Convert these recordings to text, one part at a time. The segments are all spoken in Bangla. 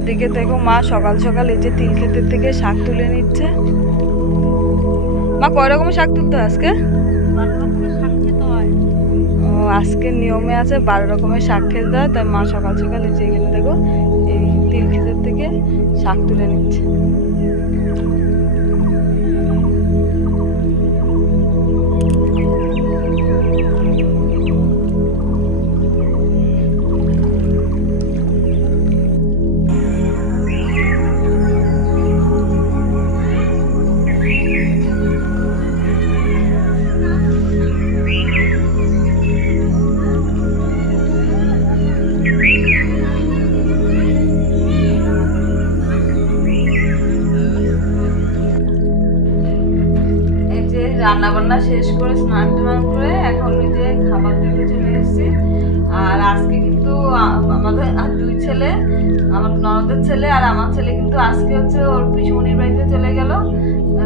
এদিকে দেখো মা সকাল সকাল এই যে তিল ক্ষেতের থেকে শাক তুলে নিচ্ছে। মা, কয় রকমের শাক তুলতে আজকে? ও, আজকে নিয়মে আছে বারো রকমের শাক খেতে হয়, তাই মা সকাল সকাল এই যে এখানে দেখো এই তিল ক্ষেতের থেকে শাক তুলে নিচ্ছে। রান্না বান্না শেষ করে স্নান টান করে এখন এই যে খাবার দিতে চলে এসেছি। আর আজকে কিন্তু আমাদের আর দুই ছেলে, আমার ননদের ছেলে আর আমার ছেলে কিন্তু আজকে হচ্ছে ওর পিসমনির বাড়িতে চলে গেল।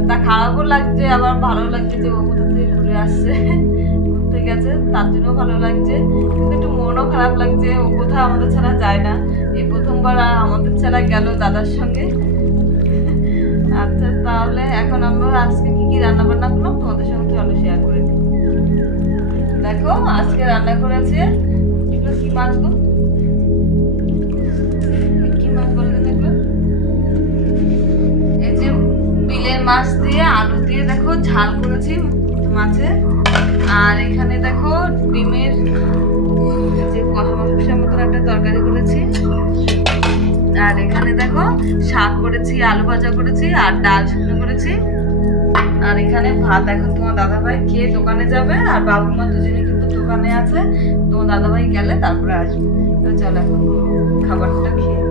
তা খারাপও লাগছে, আবার ভালো লাগছে যে ও কোথা থেকে ঘুরে আসছে, ঘুরতে গেছে, তার জন্য ভালো লাগছে। কিন্তু একটু মনও খারাপ লাগছে, ও কোথাও আমাদের ছাড়া যায় না। এই প্রথমবার আমাদের ছাড়া গেল দাদার সঙ্গে। আচ্ছা তাহলে এখন আমরা আজকে কি কি রান্না বান্না করলাম? তোমাদের সঙ্গে চলো শেয়ার করে দিই? দেখো, আজকে রান্না করেছে, এগুলো কি মাছ গো? মাছ বলে দেন এই যে বিলের মাছ দিয়ে আলু দিয়ে দেখো, ঝাল করেছি মাছের। আর এখানে দেখো ডিমের করেছি, আলু ভাজা করেছি আর ডাল শুকনো করেছি। আর এখানে ভাত এখন তোমার দাদা ভাই খেয়ে দোকানে যাবে আর বাবু মা দুজনে কিন্তু দোকানে আছে। তোমার দাদা ভাই গেলে তারপরে আসবে। তো চলো এখন খাবারটা খেয়ে